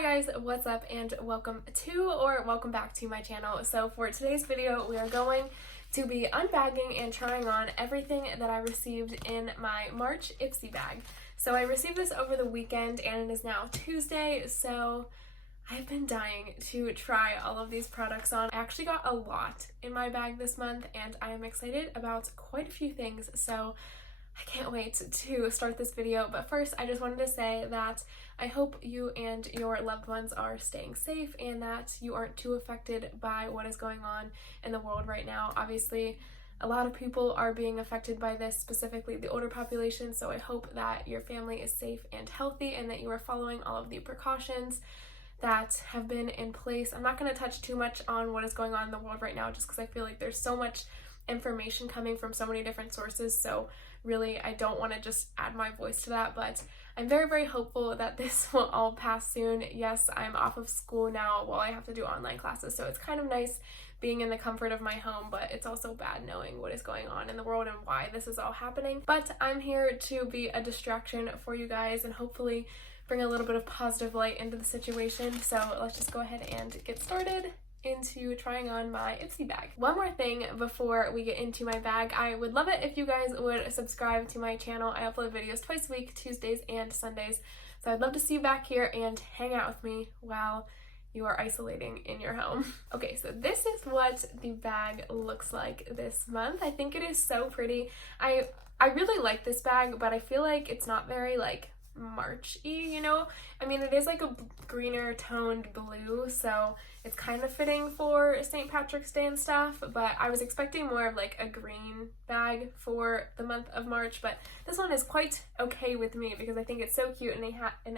Hi guys, what's up and welcome back to my channel. So for today's video, we are going to be unbagging and trying on everything that I received in my March Ipsy bag. So I received this over the weekend and it is now Tuesday, so I've been dying to try all of these products on. I actually got a lot in my bag this month and I am excited about quite a few things, so I can't wait to start this video. But first, I just wanted to say that I hope you and your loved ones are staying safe and that you aren't too affected by what is going on in the world right now. Obviously, a lot of people are being affected by this, specifically the older population, so I hope that your family is safe and healthy and that you are following all of the precautions that have been in place. I'm not going to touch too much on what is going on in the world right now just because I feel like there's so much information coming from so many different sources, so really I don't want to just add my voice to that, but I'm very hopeful that this will all pass soon. Yes, I'm off of school now while I have to do online classes, so it's kind of nice being in the comfort of my home, but it's also bad knowing what is going on in the world and why this is all happening. But I'm here to be a distraction for you guys and hopefully bring a little bit of positive light into the situation. So let's just go ahead and get started into trying on my Ipsy bag. One more thing before we get into my bag, I would love it if you guys would subscribe to my channel. I upload videos twice a week, Tuesdays and Sundays, so I'd love to see you back here and hang out with me while you are isolating in your home. Okay, so this is what the bag looks like this month. I think it is so pretty. I really like this bag, but I feel like it's not very like March-y, you know? I mean, it is like a greener toned blue, so it's kind of fitting for St. Patrick's Day and stuff, but I was expecting more of like a green bag for the month of March, but this one is quite okay with me because I think it's so cute and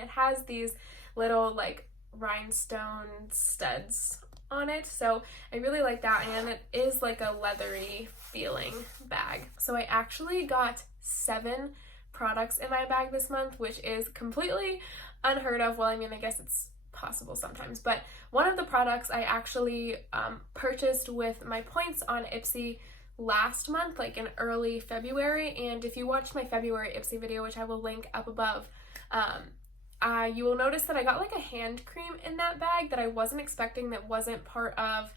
it has these little like rhinestone studs on it, so I really like that, and it is like a leathery feeling bag. So I actually got 7 products in my bag this month, which is completely unheard of. Well, I mean, I guess it's possible sometimes, but one of the products I actually purchased with my points on Ipsy last month, like in early February, and if you watched my February Ipsy video, which I will link up above, you will notice that I got like a hand cream in that bag that I wasn't expecting, that wasn't part of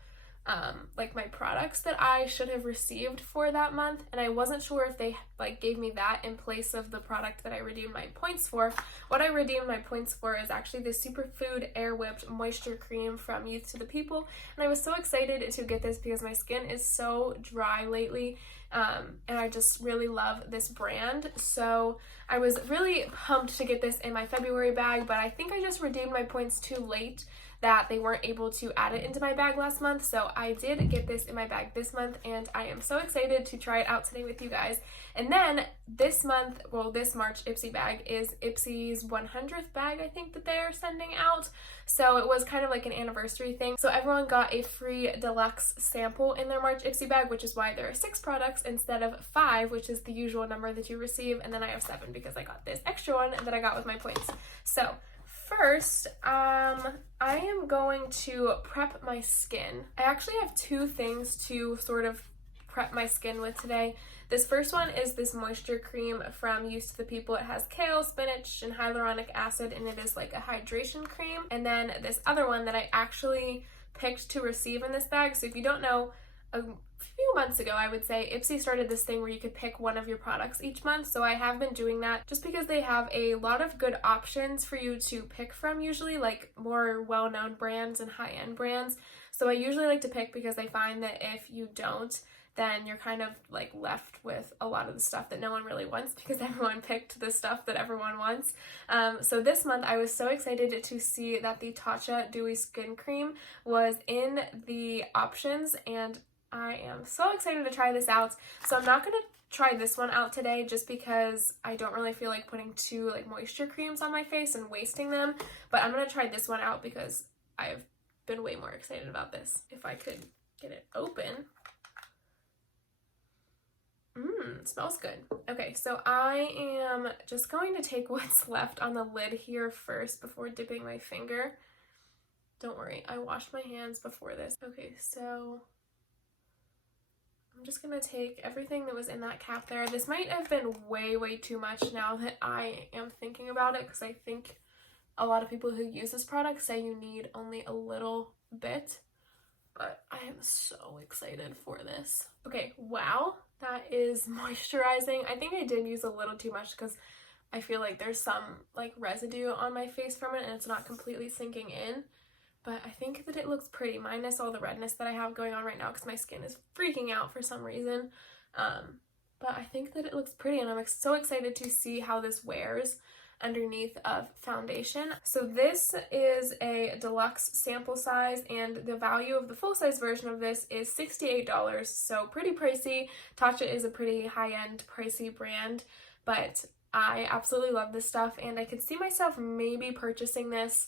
like my products that I should have received for that month, and I wasn't sure if they like gave me that in place of the product that I redeemed my points for. What I redeemed my points for is actually the Superfood Air Whipped Moisture Cream from Youth to the People, and I was so excited to get this because my skin is so dry lately, and I just really love this brand, so I was really pumped to get this in my February bag, but I think I just redeemed my points too late, that they weren't able to add it into my bag last month, so I did get this in my bag this month, and I am so excited to try it out today with you guys. And then this month, well, this March Ipsy bag is Ipsy's 100th bag, I think, that they're sending out, so it was kind of like an anniversary thing, so everyone got a free deluxe sample in their March Ipsy bag, which is why there are 6 products instead of 5, which is the usual number that you receive, and then I have 7 because I got this extra one that I got with my points. So first, I am going to prep my skin. I actually have 2 things to sort of prep my skin with today. This first one is this moisture cream from Youth to the People. It has kale, spinach, and hyaluronic acid, and it is like a hydration cream. And then this other one that I actually picked to receive in this bag. So if you don't know, a few months ago, I would say, Ipsy started this thing where you could pick one of your products each month, so I have been doing that just because they have a lot of good options for you to pick from, usually like more well-known brands and high-end brands. So I usually like to pick because I find that if you don't, then you're kind of like left with a lot of the stuff that no one really wants because everyone picked the stuff that everyone wants. So this month I was so excited to see that the Tatcha Dewy Skin Cream was in the options, and I am so excited to try this out. So I'm not going to try this one out today just because I don't really feel like putting 2 like moisture creams on my face and wasting them, but I'm going to try this one out because I've been way more excited about this. If I could get it open. It smells good. Okay, so I am just going to take what's left on the lid here first before dipping my finger. Don't worry, I washed my hands before this. Okay, so I'm just gonna take everything that was in that cap there. This might have been way too much now that I am thinking about it, because I think a lot of people who use this product say you need only a little bit, but I am so excited for this. Okay, wow, that is moisturizing. I think I did use a little too much because I feel like there's some like residue on my face from it and it's not completely sinking in. But I think that it looks pretty, minus all the redness that I have going on right now because my skin is freaking out for some reason. But I think that it looks pretty, and I'm so excited to see how this wears underneath of foundation. So this is a deluxe sample size, and the value of the full-size version of this is $68, so pretty pricey. Tatcha is a pretty high-end, pricey brand, but I absolutely love this stuff, and I could see myself maybe purchasing this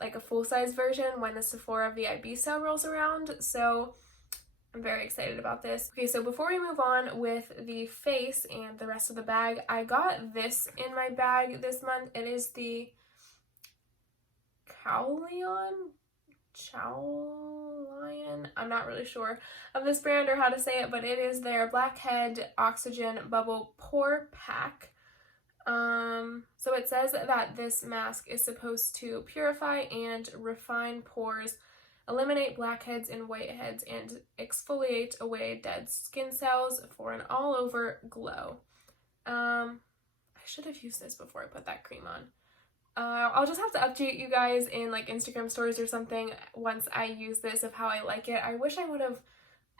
like a full-size version when the Sephora VIB sale rolls around, so I'm very excited about this. Okay, so before we move on with the face and the rest of the bag, I got this in my bag this month. It is the Chowlion? I'm not really sure of this brand or how to say it, but it is their Blackhead Oxygen Bubble Pore Pack. So it says that this mask is supposed to purify and refine pores, eliminate blackheads and whiteheads, and exfoliate away dead skin cells for an all-over glow. I should have used this before I put that cream on. I'll just have to update you guys in like Instagram stories or something once I use this of how I like it. I wish I would have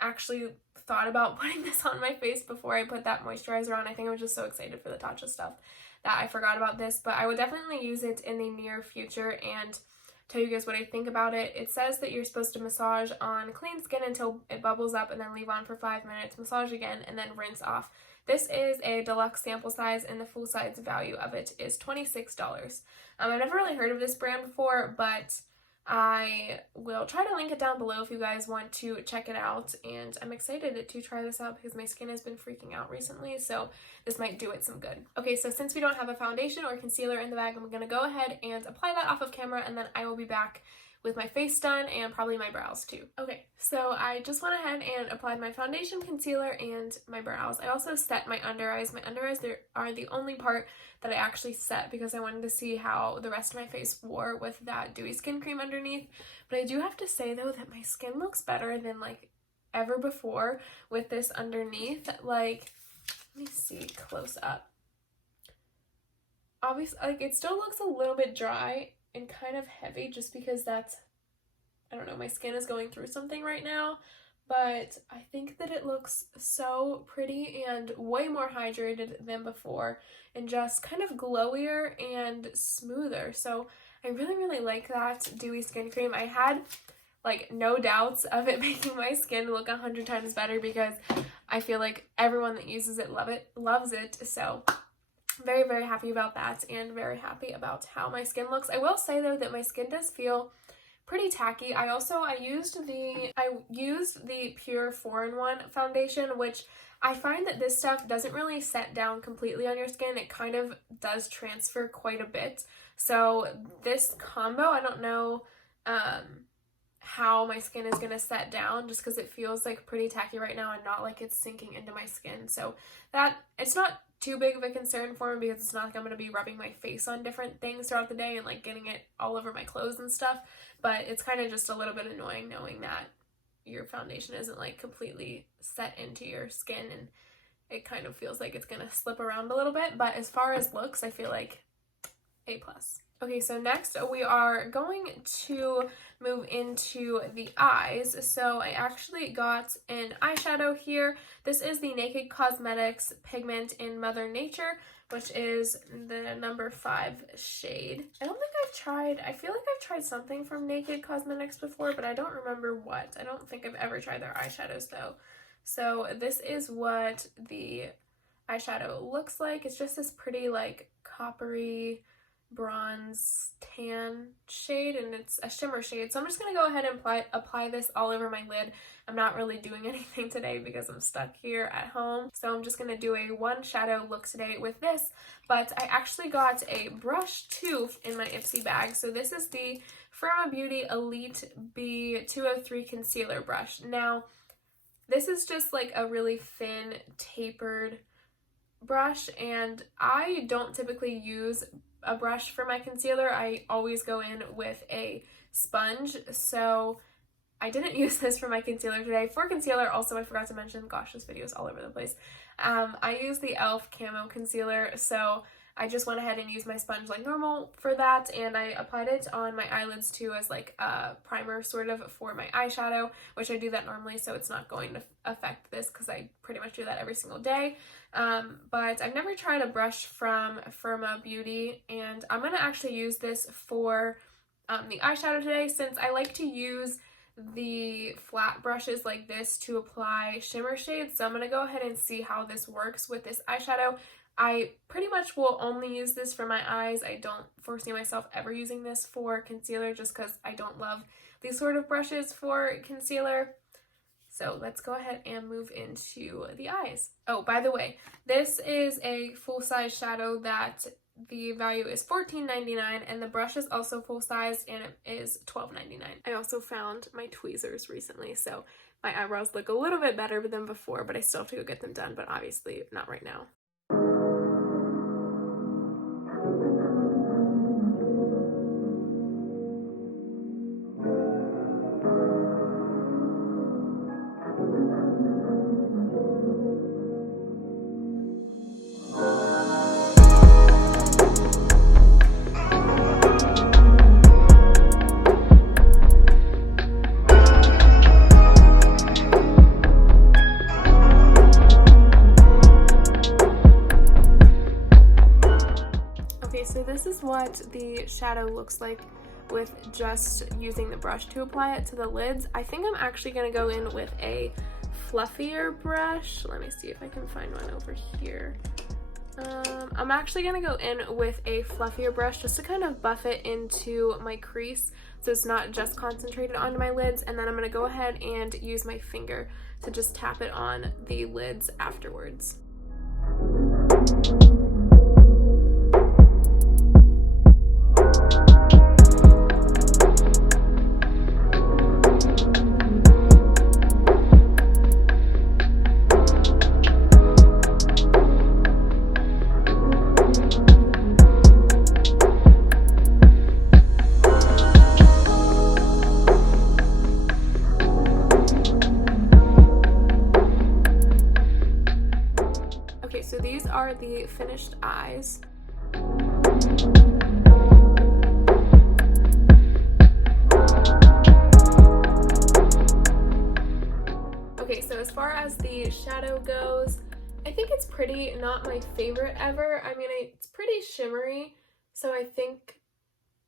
actually thought about putting this on my face before I put that moisturizer on. I think I was just so excited for the Tatcha stuff that I forgot about this, but I would definitely use it in the near future and tell you guys what I think about it. It says that you're supposed to massage on clean skin until it bubbles up and then leave on for 5 minutes, massage again, and then rinse off. This is a deluxe sample size, and the full size value of it is $26. I've never really heard of this brand before, but I will try to link it down below if you guys want to check it out, and I'm excited to try this out because my skin has been freaking out recently, so this might do it some good. Okay, so since we don't have a foundation or concealer in the bag, I'm going to go ahead and apply that off of camera, and then I will be back with my face done and probably my brows too. Okay, so I just went ahead and applied my foundation, concealer, and my brows. I also set my under eyes. My under eyes are the only part that I actually set because I wanted to see how the rest of my face wore with that dewy skin cream underneath. But I do have to say though that my skin looks better than like ever before with this underneath. Like, let me see close up. Obviously, like it still looks a little bit dry and kind of heavy just because that's, I don't know, my skin is going through something right now, but I think that it looks so pretty and way more hydrated than before and just kind of glowier and smoother. So I really, really like that dewy skin cream. I had like no doubts of it making my skin look 100 times better because I feel like everyone that uses it loves it. So very, very happy about that and very happy about how my skin looks. I will say though that my skin does feel pretty tacky. I used the Pure 4-in-1 foundation, which I find that this stuff doesn't really set down completely on your skin. It kind of does transfer quite a bit. So this combo, I don't know how my skin is going to set down just because it feels like pretty tacky right now and not like it's sinking into my skin. So that it's not too big of a concern for me because it's not like I'm going to be rubbing my face on different things throughout the day and like getting it all over my clothes and stuff, but it's kind of just a little bit annoying knowing that your foundation isn't like completely set into your skin and it kind of feels like it's going to slip around a little bit. But as far as looks, I feel like A+. Okay, so next we are going to move into the eyes. So I actually got an eyeshadow here. This is the Naked Cosmetics Pigment in Mother Nature, which is the number 5 shade. I feel like I've tried something from Naked Cosmetics before, but I don't remember what. I don't think I've ever tried their eyeshadows though. So this is what the eyeshadow looks like. It's just this pretty like coppery bronze tan shade, and it's a shimmer shade. So I'm just gonna go ahead and apply this all over my lid. I'm not really doing anything today because I'm stuck here at home, so I'm just gonna do a one shadow look today with this. But I actually got a brush too in my Ipsy bag. So this is the Firma Beauty Elite B203 concealer brush. Now this is just like a really thin tapered brush, and I don't typically use a brush for my concealer. I always go in with a sponge, so I didn't use this for my concealer today. For concealer, also, I forgot to mention, gosh, this video is all over the place. I use the e.l.f. Camo Concealer, so I just went ahead and used my sponge like normal for that, and I applied it on my eyelids too as like a primer sort of for my eyeshadow, which I do that normally, so it's not going to affect this because I pretty much do that every single day. But I've never tried a brush from Firma Beauty, and I'm going to actually use this for the eyeshadow today, since I like to use the flat brushes like this to apply shimmer shades. So I'm going to go ahead and see how this works with this eyeshadow. I pretty much will only use this for my eyes. I don't foresee myself ever using this for concealer just because I don't love these sort of brushes for concealer. So let's go ahead and move into the eyes. Oh, by the way, this is a full-size shadow that the value is $14.99, and the brush is also full-size and it is $12.99. I also found my tweezers recently, so my eyebrows look a little bit better than before, but I still have to go get them done, but obviously not right now. So this is what the shadow looks like with just using the brush to apply it to the lids. I think I'm actually going to go in with a fluffier brush. Let me see if I can find one over here. I'm actually going to go in with a fluffier brush just to kind of buff it into my crease so it's not just concentrated onto my lids, and then I'm going to go ahead and use my finger to just tap it on the lids afterwards. So these are the finished eyes. Okay, so as far as the shadow goes, I think it's pretty, not my favorite ever. I mean, it's pretty shimmery, so I think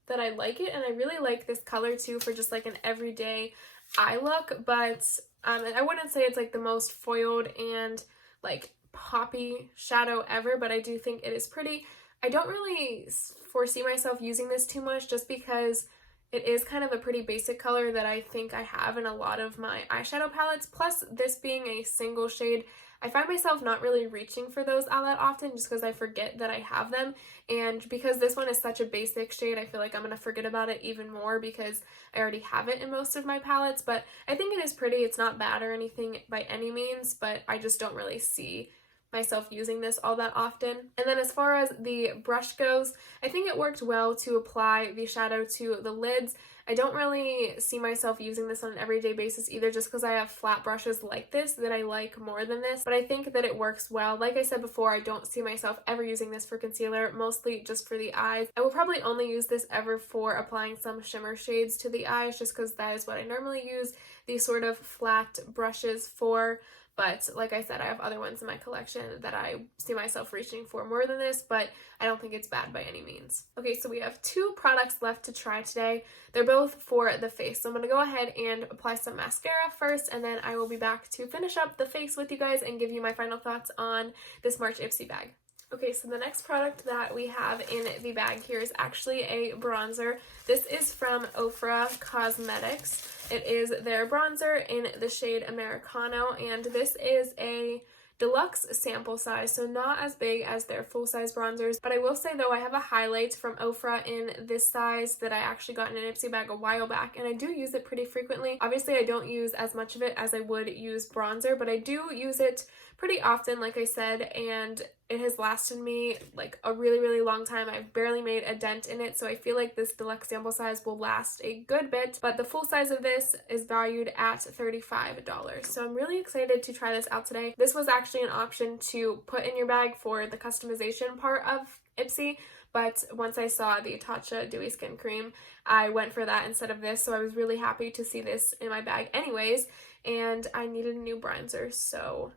that I like it, and I really like this color too for just like an everyday eye look, but I wouldn't say it's like the most foiled and like poppy shadow ever, but I do think it is pretty. I don't really foresee myself using this too much just because it is kind of a pretty basic color that I think I have in a lot of my eyeshadow palettes, plus this being a single shade, I find myself not really reaching for those all that often just because I forget that I have them, and because this one is such a basic shade, I feel like I'm going to forget about it even more because I already have it in most of my palettes. But I think it is pretty. It's not bad or anything by any means, but I just don't really see myself using this all that often. And then as far as the brush goes, I think it worked well to apply the shadow to the lids. I don't really see myself using this on an everyday basis either, just because I have flat brushes like this that I like more than this, but I think that it works well. Like I said before, I don't see myself ever using this for concealer, mostly just for the eyes. I will probably only use this ever for applying some shimmer shades to the eyes, just because that is what I normally use these sort of flat brushes for. But like I said, I have other ones in my collection that I see myself reaching for more than this, but I don't think it's bad by any means. Okay, so we have two products left to try today. They're both for the face. So I'm going to go ahead and apply some mascara first, and then I will be back to finish up the face with you guys and give you my final thoughts on this March Ipsy bag. Okay, so the next product that we have in the bag here is actually a bronzer. This is from Ofra Cosmetics. It is their bronzer in the shade Americano, and this is a deluxe sample size, so not as big as their full-size bronzers. But I will say though, I have a highlight from Ofra in this size that I actually got in an Ipsy bag a while back, and I do use it pretty frequently. Obviously, I don't use as much of it as I would use bronzer, but I do use it pretty often, like I said, and it has lasted me like a really long time. I've barely made a dent in it, so I feel like this deluxe sample size will last a good bit, but the full size of this is valued at $35. So I'm really excited to try this out today. This was actually an option to put in your bag for the customization part of Ipsy, but once I saw the Tatcha Dewy Skin Cream, I went for that instead of this, so I was really happy to see this in my bag anyways, and I needed a new bronzer, so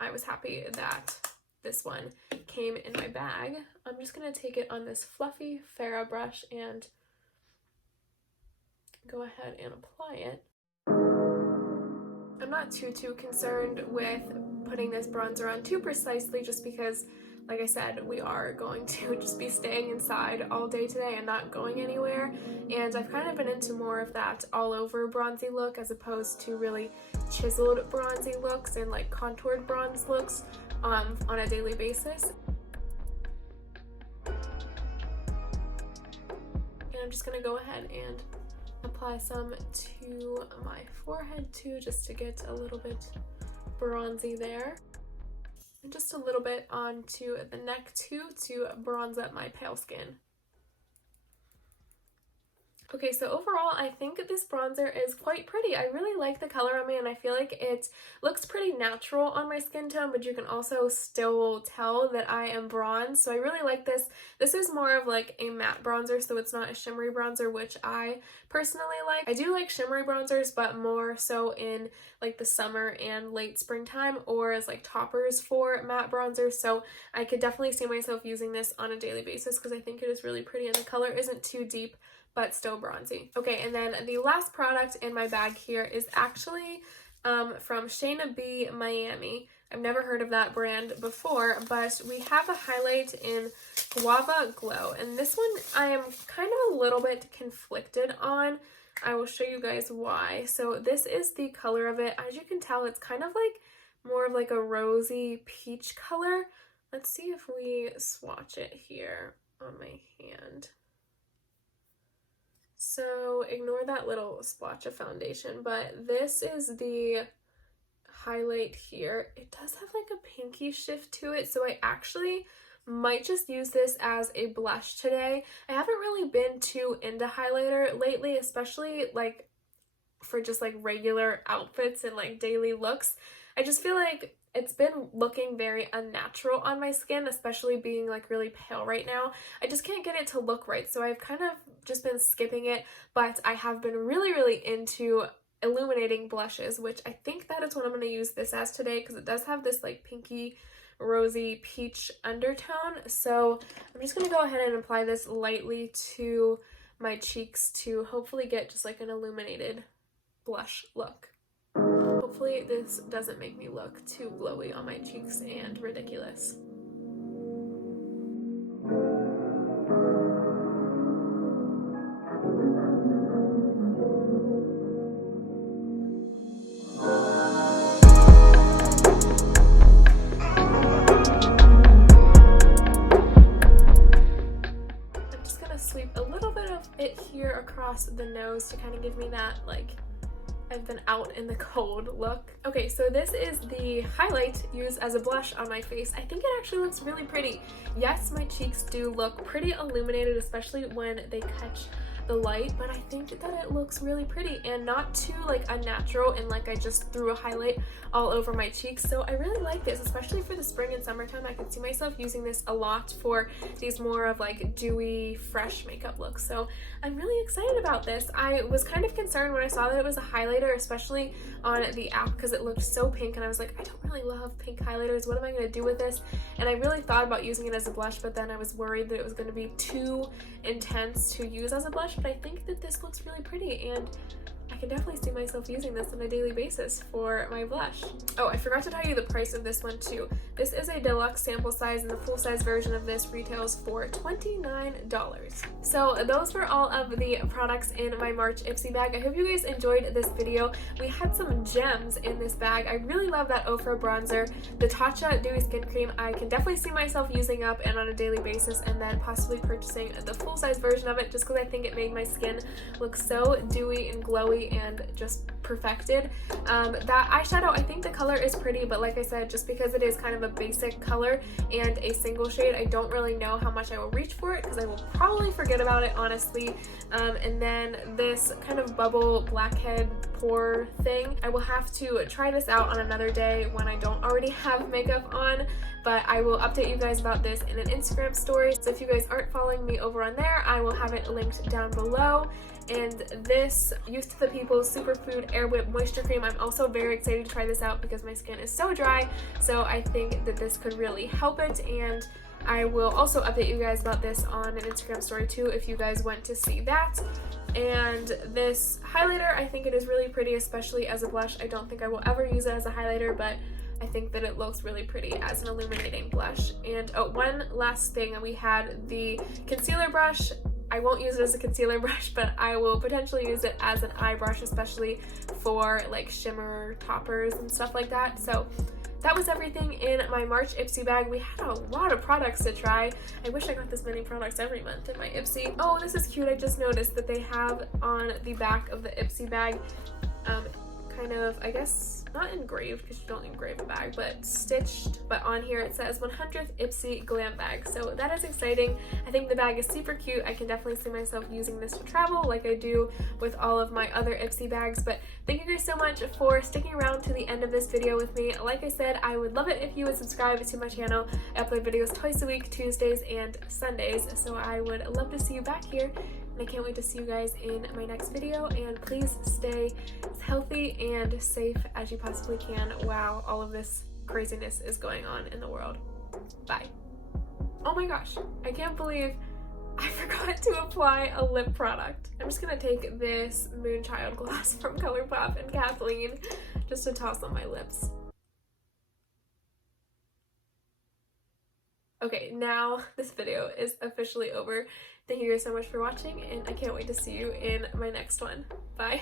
I was happy that this one came in my bag. I'm just going to take it on this fluffy Farrah brush and go ahead and apply it. I'm not too concerned with putting this bronzer on too precisely, just because, like I said, we are going to just be staying inside all day today and not going anywhere, and I've kind of been into more of that all over bronzy look as opposed to really chiseled bronzy looks and like contoured bronze looks on a daily basis. And I'm just gonna go ahead and apply some to my forehead too, just to get a little bit bronzy there. And just a little bit onto the neck too, to bronze up my pale skin. Okay, so overall, I think this bronzer is quite pretty. I really like the color on me, and I feel like it looks pretty natural on my skin tone, but you can also still tell that I am bronze, so I really like this. This is more of like a matte bronzer, so it's not a shimmery bronzer, which I personally like. I do like shimmery bronzers, but more so in like the summer and late springtime, or as like toppers for matte bronzers, so I could definitely see myself using this on a daily basis because I think it is really pretty and the color isn't too deep, but still bronzy. Okay, and then the last product in my bag here is actually from Shayna B Miami. I've never heard of that brand before, but we have a highlight in Guava Glow, and this one I am kind of a little bit conflicted on. I will show you guys why. So this is the color of it. As you can tell, it's kind of like more of like a rosy peach color. Let's see if we swatch it here on my hand. So ignore that little splotch of foundation, but this is the highlight here. It does have like a pinky shift to it, so I actually might just use this as a blush today. I haven't really been too into highlighter lately, especially like for just like regular outfits and like daily looks. I just feel like it's been looking very unnatural on my skin, especially being like really pale right now. I just can't get it to look right, so I've kind of just been skipping it, but I have been really into illuminating blushes, which I think that is what I'm going to use this as today, because it does have this like pinky rosy peach undertone. So I'm just going to go ahead and apply this lightly to my cheeks to hopefully get just like an illuminated blush look. Hopefully this doesn't make me look too glowy on my cheeks and ridiculous. I'm just gonna sweep a little bit of it here across the nose to kind of give me that like I've been out in the cold look. Okay, so this is the highlight used as a blush on my face. I think it actually looks really pretty. Yes, my cheeks do look pretty illuminated, especially when they catch the light, but I think that it looks really pretty and not too like unnatural and like I just threw a highlight all over my cheeks. So I really like this, especially for the spring and summertime. I could see myself using this a lot for these more of like dewy, fresh makeup looks. So I'm really excited about this. I was kind of concerned when I saw that it was a highlighter, especially on the app, because it looked so pink and I was like, I don't really love pink highlighters. What am I going to do with this? And I really thought about using it as a blush, but then I was worried that it was going to be too intense to use as a blush. But I think that this looks really pretty and I can definitely see myself using this on a daily basis for my blush. Oh, I forgot to tell you the price of this one too. This is a deluxe sample size and the full size version of this retails for $29. So those were all of the products in my March Ipsy bag. I hope you guys enjoyed this video. We had some gems in this bag. I really love that Ofra bronzer. The Tatcha Dewy Skin Cream I can definitely see myself using up and on a daily basis, and then possibly purchasing the full size version of it just because I think it made my skin look so dewy and glowy and just perfected. That eyeshadow, I think the color is pretty, but like I said, just because it is kind of a basic color and a single shade, I don't really know how much I will reach for it because I will probably forget about it, honestly. And then this kind of bubble blackhead pore thing, I will have to try this out on another day when I don't already have makeup on, but I will update you guys about this in an Instagram story. So if you guys aren't following me over on there, I will have it linked down below. And this Youth to the People Superfood Air Whip Moisture Cream, I'm also very excited to try this out because my skin is so dry, so I think that this could really help it. And I will also update you guys about this on an Instagram story too if you guys want to see that. And this highlighter, I think it is really pretty, especially as a blush. I don't think I will ever use it as a highlighter, but I think that it looks really pretty as an illuminating blush. And one last thing, we had the concealer brush. I won't use it as a concealer brush, but I will potentially use it as an eye brush, especially for like shimmer toppers and stuff like that. So that was everything in my March Ipsy bag. We had a lot of products to try. I wish I got this many products every month in my Ipsy. Oh, this is cute. I just noticed that they have on the back of the Ipsy bag kind of, I guess, not engraved because you don't engrave a bag, but stitched. But on here it says 100th Ipsy Glam Bag. So that is exciting. I think the bag is super cute. I can definitely see myself using this to travel like I do with all of my other Ipsy bags. But thank you guys so much for sticking around to the end of this video with me. Like I said, I would love it if you would subscribe to my channel. I upload videos twice a week, Tuesdays and Sundays. So I would love to see you back here. I can't wait to see you guys in my next video, and please stay as healthy and safe as you possibly can. Wow, all of this craziness is going on in the world. Bye. Oh my gosh, I can't believe I forgot to apply a lip product. I'm just gonna take this Moonchild gloss from ColourPop and Kathleen just to toss on my lips. Okay, now this video is officially over. Thank you guys so much for watching, and I can't wait to see you in my next one. Bye.